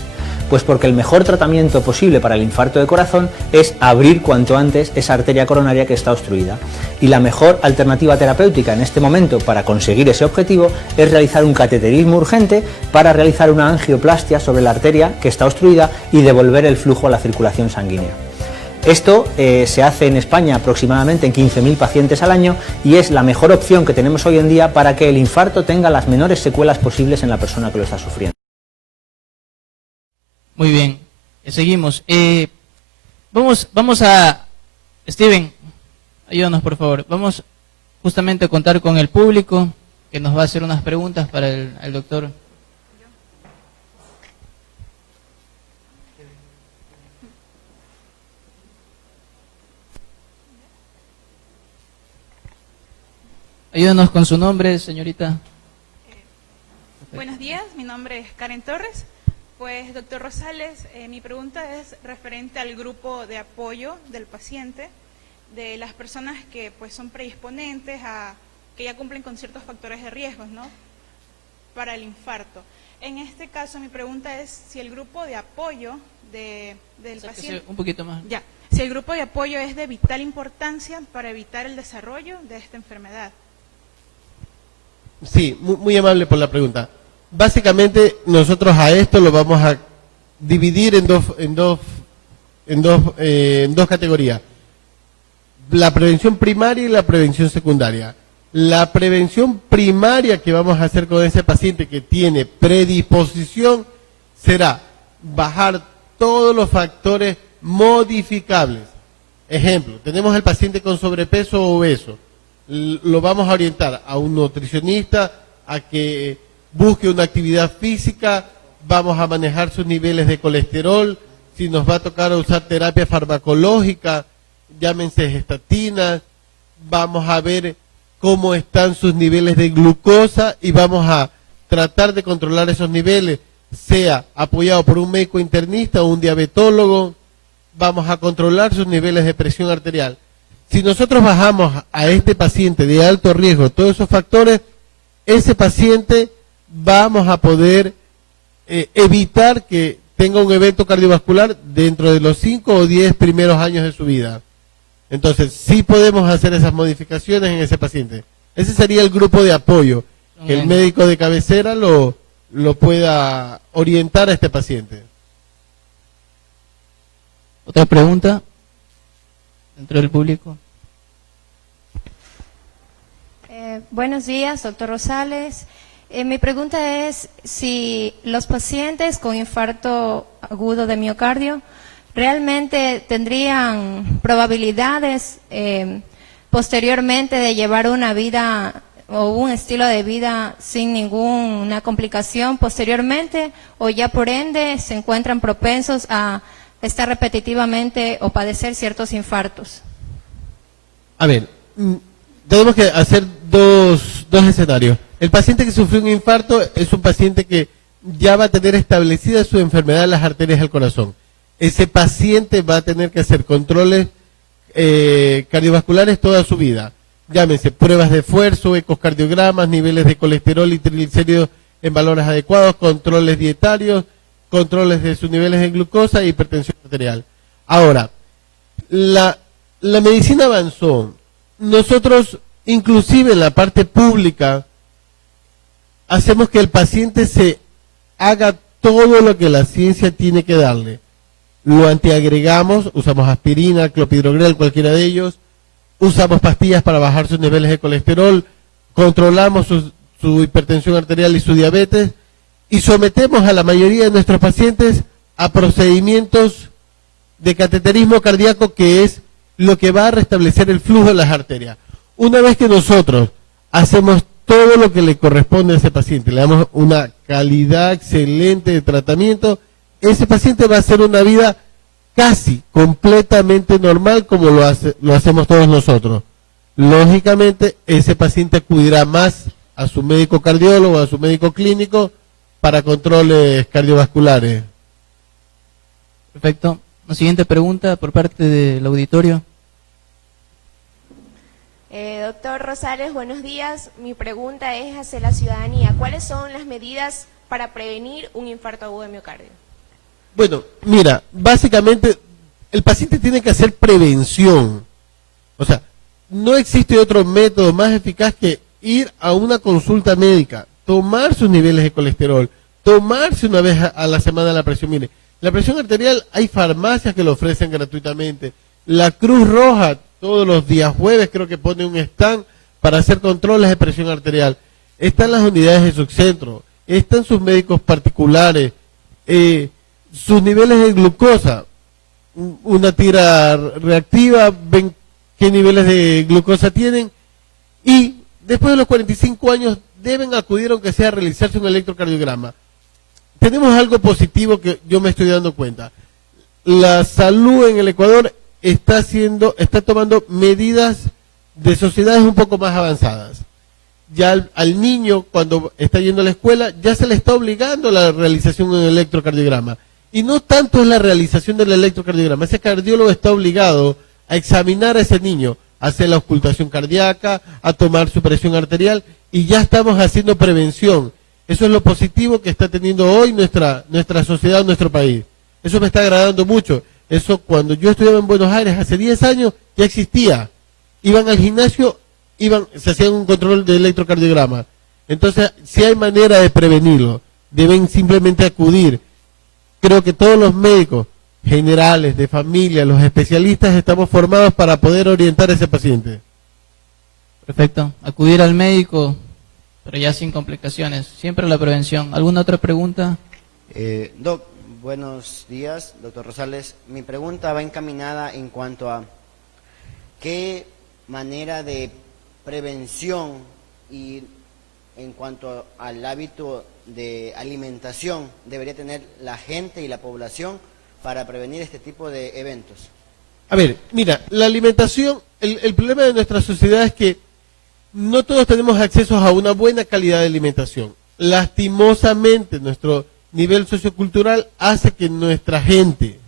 Pues porque el mejor tratamiento posible para el infarto de corazón es abrir cuanto antes esa arteria coronaria que está obstruida. Y la mejor alternativa terapéutica en este momento para conseguir ese objetivo es realizar un cateterismo urgente para realizar una angioplastia sobre la arteria que está obstruida y devolver el flujo a la circulación sanguínea. Esto se hace en España aproximadamente en 15.000 pacientes al año y es la mejor opción que tenemos hoy en día para que el infarto tenga las menores secuelas posibles en la persona que lo está sufriendo. Muy bien, seguimos. Vamos a... Steven, ayúdanos por favor. Vamos justamente a contar con el público que nos va a hacer unas preguntas para el doctor. Ayúdanos con su nombre, señorita. Buenos días, mi nombre es Karen Torres. Pues, doctor Rosales, mi pregunta es referente al grupo de apoyo del paciente, de las personas que pues son predisponentes que ya cumplen con ciertos factores de riesgo, ¿no?, para el infarto. En este caso, mi pregunta es si el grupo de apoyo del paciente... Un poquito más. Ya. Si el grupo de apoyo es de vital importancia para evitar el desarrollo de esta enfermedad. Sí, muy amable por la pregunta. Básicamente nosotros a esto lo vamos a dividir en dos categorías. la prevención primaria y la prevención secundaria. La prevención primaria que vamos a hacer con ese paciente que tiene predisposición será bajar todos los factores modificables. Ejemplo, tenemos al paciente con sobrepeso o obeso. Lo vamos a orientar a un nutricionista, a que busque una actividad física, vamos a manejar sus niveles de colesterol, si nos va a tocar usar terapia farmacológica, llámense estatinas, vamos a ver cómo están sus niveles de glucosa y vamos a tratar de controlar esos niveles, sea apoyado por un médico internista o un diabetólogo, vamos a controlar sus niveles de presión arterial. Si nosotros bajamos a este paciente de alto riesgo todos esos factores, ese paciente vamos a poder evitar que tenga un evento cardiovascular dentro de los 5 o 10 primeros años de su vida. Entonces, sí podemos hacer esas modificaciones en ese paciente. Ese sería el grupo de apoyo, que el médico de cabecera lo pueda orientar a este paciente. ¿Otra pregunta dentro del público? Buenos días, doctor Rosales. Mi pregunta es si los pacientes con infarto agudo de miocardio realmente tendrían probabilidades posteriormente de llevar una vida o un estilo de vida sin ninguna complicación posteriormente, o ya por ende se encuentran propensos a estar repetitivamente o padecer ciertos infartos. A ver, tenemos que hacer dos escenarios. El paciente que sufrió un infarto es un paciente que ya va a tener establecida su enfermedad en las arterias del corazón. Ese paciente va a tener que hacer controles cardiovasculares toda su vida. Llámense pruebas de esfuerzo, ecocardiogramas, niveles de colesterol y triglicéridos en valores adecuados, controles dietarios, controles de sus niveles de glucosa e hipertensión arterial. Ahora, la medicina avanzó. Nosotros, inclusive en la parte pública, hacemos que el paciente se haga todo lo que la ciencia tiene que darle. Lo antiagregamos, usamos aspirina, clopidogrel, cualquiera de ellos, usamos pastillas para bajar sus niveles de colesterol, controlamos su hipertensión arterial y su diabetes, y sometemos a la mayoría de nuestros pacientes a procedimientos de cateterismo cardíaco, que es lo que va a restablecer el flujo de las arterias. Una vez que nosotros hacemos todo lo que le corresponde a ese paciente, le damos una calidad excelente de tratamiento, ese paciente va a hacer una vida casi completamente normal como lo hacemos todos nosotros. Lógicamente, ese paciente acudirá más a su médico cardiólogo, a su médico clínico, para controles cardiovasculares. Perfecto. La siguiente pregunta por parte del auditorio. Doctor Rosales, buenos días. Mi pregunta es hacia la ciudadanía. ¿Cuáles son las medidas para prevenir un infarto agudo de miocardio? Bueno, mira, básicamente el paciente tiene que hacer prevención. O sea, no existe otro método más eficaz que ir a una consulta médica, tomar sus niveles de colesterol, tomarse una vez a la semana la presión. Mire, la presión arterial hay farmacias que lo ofrecen gratuitamente. La Cruz Roja todos los días jueves creo que pone un stand para hacer controles de presión arterial. Están las unidades de subcentro, están sus médicos particulares, sus niveles de glucosa, una tira reactiva, ven qué niveles de glucosa tienen, y después de los 45 años deben acudir, aunque sea a realizarse un electrocardiograma. Tenemos algo positivo que yo me estoy dando cuenta. La salud en el Ecuador está tomando medidas de sociedades un poco más avanzadas. Ya al niño, cuando está yendo a la escuela, ya se le está obligando la realización de un electrocardiograma. Y no tanto es la realización del electrocardiograma, ese cardiólogo está obligado a examinar a ese niño, a hacer la auscultación cardíaca, a tomar su presión arterial, y ya estamos haciendo prevención. Eso es lo positivo que está teniendo hoy nuestra sociedad, nuestro país. Eso me está agradando mucho. Eso cuando yo estudiaba en Buenos Aires hace 10 años ya existía. Iban al gimnasio, se hacían un control de electrocardiograma. Entonces, si hay manera de prevenirlo, deben simplemente acudir. Creo que todos los médicos generales, de familia, los especialistas estamos formados para poder orientar a ese paciente. Perfecto. Acudir al médico, pero ya sin complicaciones. Siempre la prevención. ¿Alguna otra pregunta? Doc, buenos días, doctor Rosales. Mi pregunta va encaminada en cuanto a qué manera de prevención y en cuanto al hábito de alimentación debería tener la gente y la población para prevenir este tipo de eventos. A ver, mira, la alimentación, el problema de nuestra sociedad es que no todos tenemos acceso a una buena calidad de alimentación. Lastimosamente, nuestro nivel sociocultural hace que nuestra gente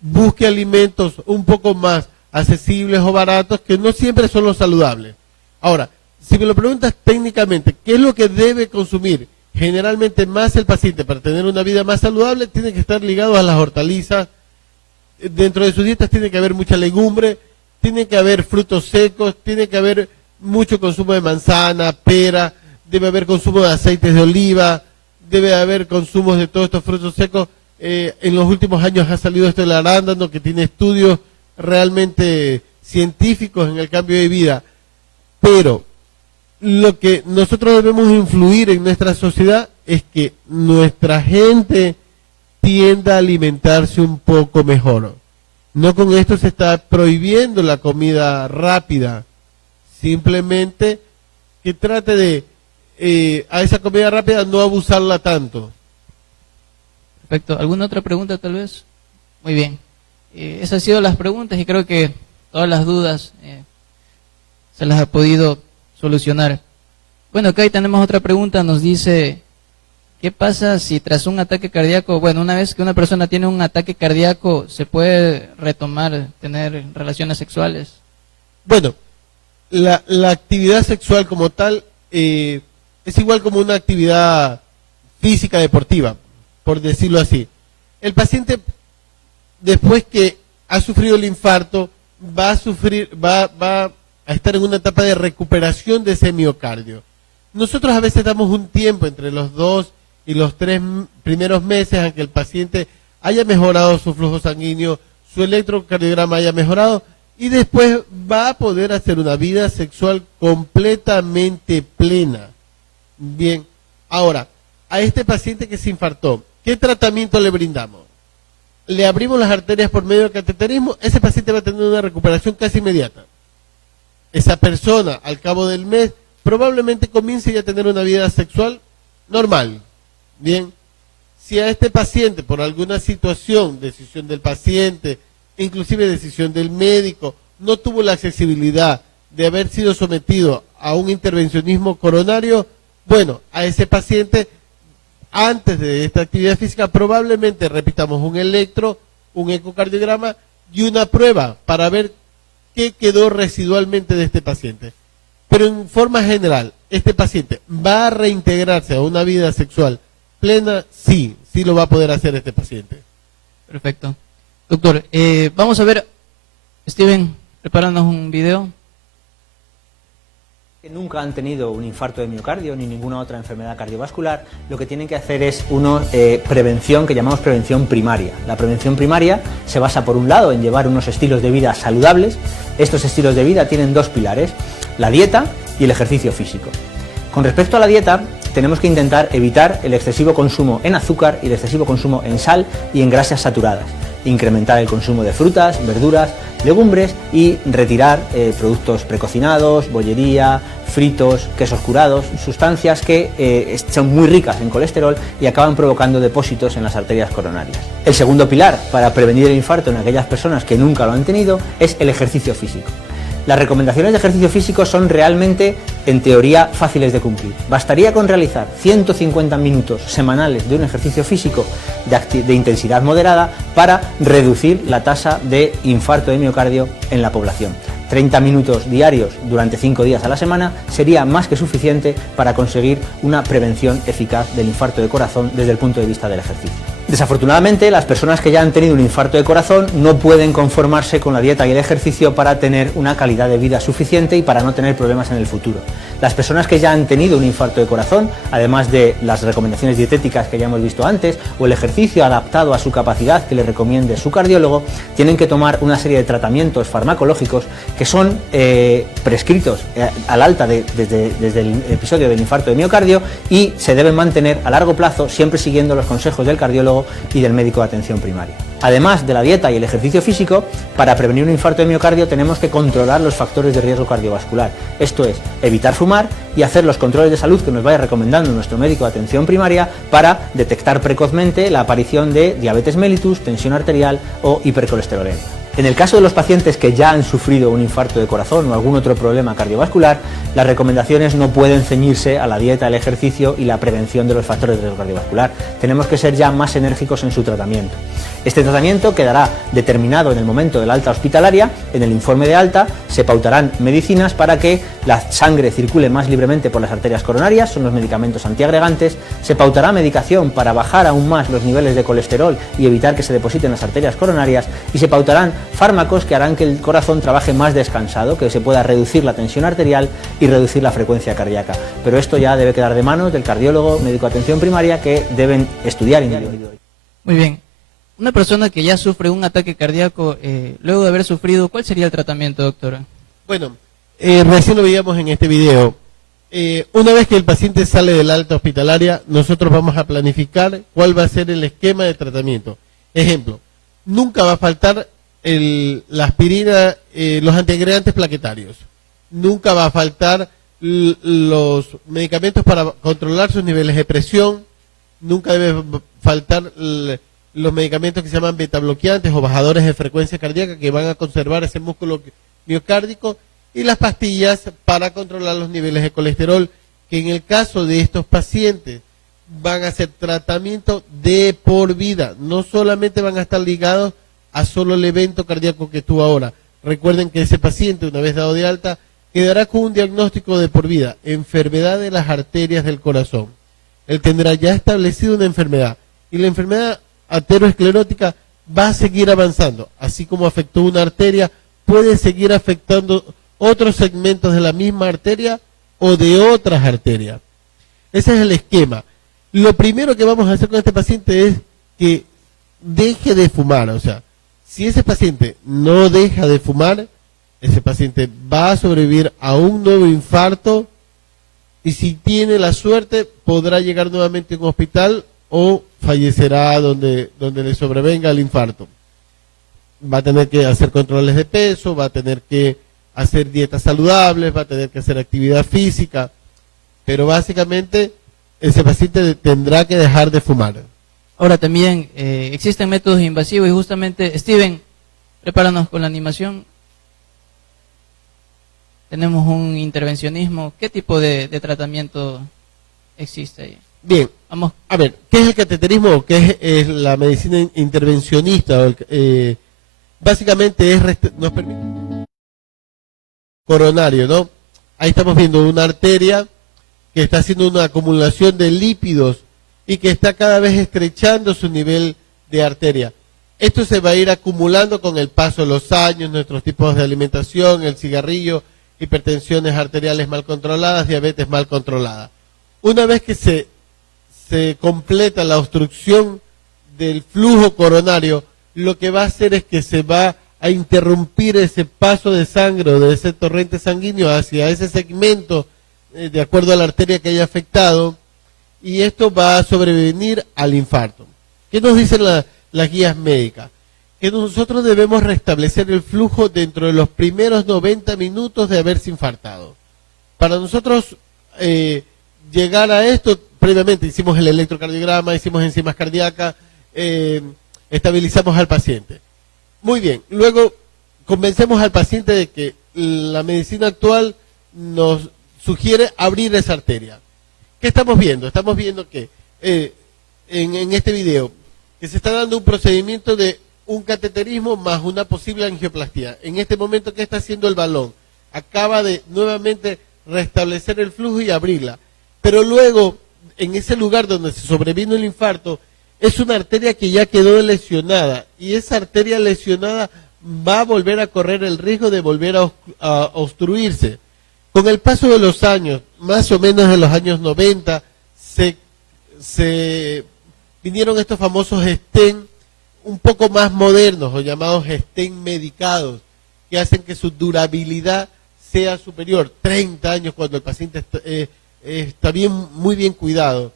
busque alimentos un poco más accesibles o baratos, que no siempre son los saludables. Ahora, si me lo preguntas técnicamente, ¿qué es lo que debe consumir generalmente más el paciente para tener una vida más saludable? Tiene que estar ligado a las hortalizas. Dentro de sus dietas tiene que haber mucha legumbre, tiene que haber frutos secos, tiene que haber mucho consumo de manzana, pera, debe haber consumo de aceites de oliva, debe haber consumos de todos estos frutos secos. En los últimos años ha salido esto del arándano, que tiene estudios realmente científicos en el cambio de vida. Pero lo que nosotros debemos influir en nuestra sociedad es que nuestra gente tienda a alimentarse un poco mejor. No con esto se está prohibiendo la comida rápida, simplemente que trate de a esa comida rápida no abusarla tanto. Perfecto. ¿Alguna otra pregunta tal vez? Muy bien. Esas han sido las preguntas y creo que todas las dudas se las ha podido solucionar. Bueno, acá tenemos otra pregunta, nos dice, ¿qué pasa si tras un ataque cardíaco, bueno, una vez que una persona tiene un ataque cardíaco, se puede retomar, tener relaciones sexuales? Bueno, la actividad sexual como tal es igual como una actividad física deportiva, por decirlo así. El paciente, después que ha sufrido el infarto, va a estar en una etapa de recuperación de ese miocardio. Nosotros a veces damos un tiempo entre los 2 y los 3 primeros meses a que el paciente haya mejorado su flujo sanguíneo, su electrocardiograma haya mejorado, y después va a poder hacer una vida sexual completamente plena. Bien, ahora, a este paciente que se infartó, ¿qué tratamiento le brindamos? Le abrimos las arterias por medio del cateterismo, ese paciente va a tener una recuperación casi inmediata. Esa persona, al cabo del mes, probablemente comience ya a tener una vida sexual normal. Bien, si a este paciente, por alguna situación, decisión del paciente, inclusive decisión del médico, no tuvo la accesibilidad de haber sido sometido a un intervencionismo coronario, bueno, a ese paciente, antes de esta actividad física, probablemente repitamos un electro, un ecocardiograma y una prueba para ver qué quedó residualmente de este paciente. Pero en forma general, ¿este paciente va a reintegrarse a una vida sexual plena? Sí, sí lo va a poder hacer este paciente. Perfecto. Doctor, vamos a ver, Steven, prepáranos un video. Que nunca han tenido un infarto de miocardio ni ninguna otra enfermedad cardiovascular, lo que tienen que hacer es prevención que llamamos prevención primaria. La prevención primaria se basa por un lado en llevar unos estilos de vida saludables. Estos estilos de vida tienen 2 pilares, la dieta y el ejercicio físico. Con respecto a la dieta, tenemos que intentar evitar el excesivo consumo en azúcar y el excesivo consumo en sal y en grasas saturadas. Incrementar el consumo de frutas, verduras, legumbres y retirar productos precocinados, bollería, fritos, quesos curados, sustancias que son muy ricas en colesterol y acaban provocando depósitos en las arterias coronarias. El segundo pilar para prevenir el infarto en aquellas personas que nunca lo han tenido es el ejercicio físico. Las recomendaciones de ejercicio físico son realmente, en teoría, fáciles de cumplir. Bastaría con realizar 150 minutos semanales de un ejercicio físico de intensidad moderada para reducir la tasa de infarto de miocardio en la población. 30 minutos diarios durante 5 días a la semana sería más que suficiente para conseguir una prevención eficaz del infarto de corazón desde el punto de vista del ejercicio. Desafortunadamente, las personas que ya han tenido un infarto de corazón no pueden conformarse con la dieta y el ejercicio para tener una calidad de vida suficiente y para no tener problemas en el futuro. Las personas que ya han tenido un infarto de corazón, además de las recomendaciones dietéticas que ya hemos visto antes, o el ejercicio adaptado a su capacidad que le recomiende su cardiólogo, tienen que tomar una serie de tratamientos farmacológicos que son prescritos al alta desde el episodio del infarto de miocardio y se deben mantener a largo plazo, siempre siguiendo los consejos del cardiólogo y del médico de atención primaria. Además de la dieta y el ejercicio físico, para prevenir un infarto de miocardio tenemos que controlar los factores de riesgo cardiovascular. Esto es, evitar fumar y hacer los controles de salud que nos vaya recomendando nuestro médico de atención primaria para detectar precozmente la aparición de diabetes mellitus, tensión arterial o hipercolesterolemia. En el caso de los pacientes que ya han sufrido un infarto de corazón o algún otro problema cardiovascular, las recomendaciones no pueden ceñirse a la dieta, el ejercicio y la prevención de los factores de riesgo cardiovascular. Tenemos que ser ya más enérgicos en su tratamiento. Este tratamiento quedará determinado en el momento de la alta hospitalaria. En el informe de alta se pautarán medicinas para que la sangre circule más libremente por las arterias coronarias, son los medicamentos antiagregantes. Se pautará medicación para bajar aún más los niveles de colesterol y evitar que se depositen en las arterias coronarias, y se pautarán fármacos que harán que el corazón trabaje más descansado, que se pueda reducir la tensión arterial y reducir la frecuencia cardíaca. Pero esto ya debe quedar de manos del cardiólogo, médico de atención primaria, que deben estudiar individualmente. Muy bien. Una persona que ya sufre un ataque cardíaco, luego de haber sufrido, ¿cuál sería el tratamiento, doctora? Bueno, recién lo veíamos en este video. Una vez que el paciente sale del alta hospitalaria, nosotros vamos a planificar cuál va a ser el esquema de tratamiento. Ejemplo, nunca va a faltar la aspirina, los antiagregantes plaquetarios. Nunca va a faltar los medicamentos para controlar sus niveles de presión. Nunca debe faltar los medicamentos que se llaman betabloqueantes o bajadores de frecuencia cardíaca, que van a conservar ese músculo miocárdico, y las pastillas para controlar los niveles de colesterol, que en el caso de estos pacientes van a ser tratamiento de por vida. No solamente van a estar ligados a solo el evento cardíaco que tuvo ahora. Recuerden que ese paciente, una vez dado de alta, quedará con un diagnóstico de por vida: enfermedad de las arterias del corazón. Él tendrá ya establecido una enfermedad, y la enfermedad aterosclerótica va a seguir avanzando. Así como afectó una arteria, puede seguir afectando otros segmentos de la misma arteria o de otras arterias. Ese es el esquema. Lo primero que vamos a hacer con este paciente es que deje de fumar. O sea, si ese paciente no deja de fumar, ese paciente va a sobrevivir a un nuevo infarto, y si tiene la suerte podrá llegar nuevamente a un hospital o fallecerá donde le sobrevenga el infarto. Va a tener que hacer controles de peso, va a tener que hacer dietas saludables, va a tener que hacer actividad física, pero básicamente ese paciente tendrá que dejar de fumar. Ahora también existen métodos invasivos, y justamente, Steven, prepáranos con la animación. Tenemos un intervencionismo. ¿Qué tipo de tratamiento existe ahí? Bien, vamos a ver, ¿qué es el cateterismo? ¿Qué es la medicina intervencionista? Básicamente nos permite coronario, ¿no? Ahí estamos viendo una arteria que está haciendo una acumulación de lípidos y que está cada vez estrechando su nivel de arteria. Esto se va a ir acumulando con el paso de los años, nuestros tipos de alimentación, el cigarrillo, hipertensiones arteriales mal controladas, diabetes mal controlada. Una vez que se completa la obstrucción del flujo coronario, lo que va a hacer es que se va a interrumpir ese paso de sangre o de ese torrente sanguíneo hacia ese segmento de acuerdo a la arteria que haya afectado, y esto va a sobrevenir al infarto. ¿Qué nos dicen las guías médicas? Que nosotros debemos restablecer el flujo dentro de los primeros 90 minutos de haberse infartado. Para nosotros llegar a esto, previamente hicimos el electrocardiograma, hicimos enzimas cardíacas, estabilizamos al paciente. Muy bien, luego convencemos al paciente de que la medicina actual nos sugiere abrir esa arteria. ¿Qué estamos viendo? Estamos viendo que en este video que se está dando un procedimiento de un cateterismo más una posible angioplastía. En este momento, ¿qué está haciendo el balón? Acaba de nuevamente restablecer el flujo y abrirla. Pero luego, en ese lugar donde se sobrevino el infarto, es una arteria que ya quedó lesionada, y esa arteria lesionada va a volver a correr el riesgo de volver a obstruirse. Con el paso de los años, más o menos en los años 90, se vinieron estos famosos stent un poco más modernos, o llamados stent medicados, que hacen que su durabilidad sea superior, 30 años cuando el paciente está muy bien cuidado.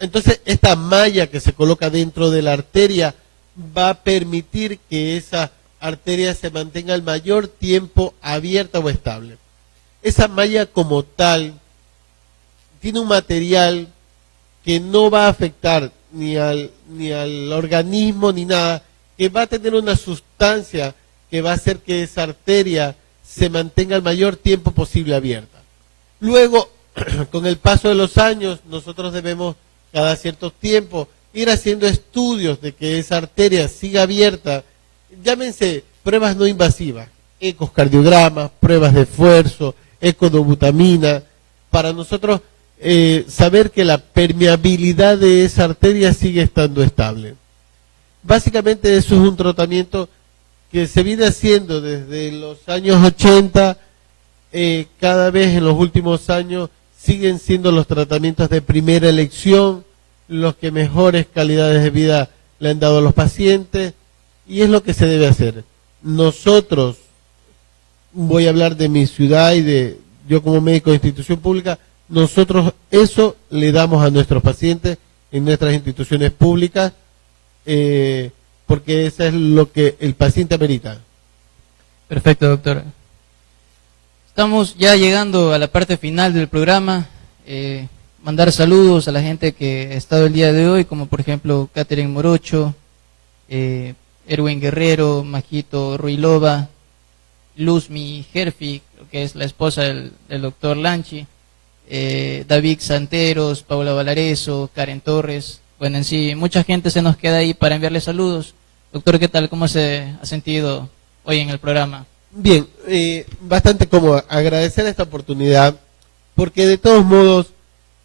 Entonces, esta malla que se coloca dentro de la arteria va a permitir que esa arteria se mantenga el mayor tiempo abierta o estable. Esa malla como tal tiene un material que no va a afectar ni al organismo ni nada, que va a tener una sustancia que va a hacer que esa arteria se mantenga el mayor tiempo posible abierta. Luego, con el paso de los años, nosotros debemos cada cierto tiempo ir haciendo estudios de que esa arteria siga abierta, llámense pruebas no invasivas, ecocardiogramas, pruebas de esfuerzo, ecodobutamina, para nosotros saber que la permeabilidad de esa arteria sigue estando estable. Básicamente eso es un tratamiento que se viene haciendo desde los años 80, cada vez en los últimos años siguen siendo los tratamientos de primera elección, los que mejores calidades de vida le han dado a los pacientes, y es lo que se debe hacer. Nosotros, voy a hablar de mi ciudad y yo como médico de institución pública, nosotros eso le damos a nuestros pacientes en nuestras instituciones públicas, porque eso es lo que el paciente amerita. Perfecto, doctor. Estamos ya llegando a la parte final del programa. Mandar saludos a la gente que ha estado el día de hoy, como por ejemplo Catherine Morocho, Erwin Guerrero, Majito Ruilova, Luzmi Herfi, que es la esposa del doctor Lanchi, David Santeros, Paula Valareso, Karen Torres. Bueno, en sí, mucha gente se nos queda ahí para enviarle saludos. Doctor, ¿qué tal? ¿Cómo se ha sentido hoy en el programa? Bien, bastante cómodo. Agradecer esta oportunidad, porque de todos modos,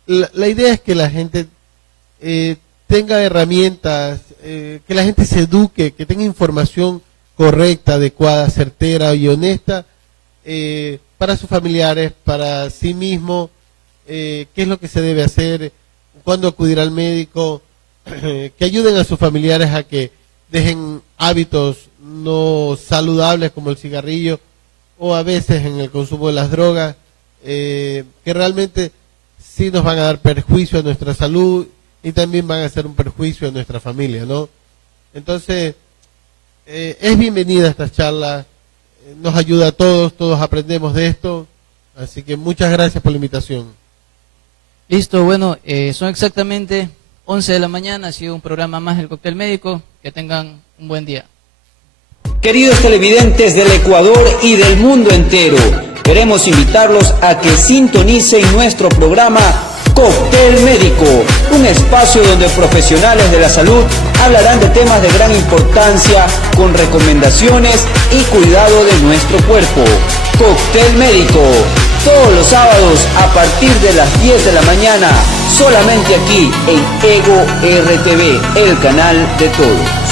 la idea es que la gente tenga herramientas, que la gente se eduque, que tenga información correcta, adecuada, certera y honesta para sus familiares, para sí mismo, qué es lo que se debe hacer, cuándo acudir al médico, que ayuden a sus familiares a que dejen hábitos no saludables como el cigarrillo o a veces en el consumo de las drogas, que realmente sí nos van a dar perjuicio a nuestra salud y también van a hacer un perjuicio a nuestra familia, ¿no? Entonces, es bienvenida esta charla, nos ayuda a todos, todos aprendemos de esto, así que muchas gracias por la invitación. Listo, bueno, son exactamente 11 de la mañana, ha sido un programa más del Cóctel Médico, que tengan un buen día. Queridos televidentes del Ecuador y del mundo entero, queremos invitarlos a que sintonicen nuestro programa Cóctel Médico, un espacio donde profesionales de la salud hablarán de temas de gran importancia con recomendaciones y cuidado de nuestro cuerpo. Cóctel Médico, todos los sábados a partir de las 10 de la mañana, solamente aquí en Ego RTV, el canal de todos.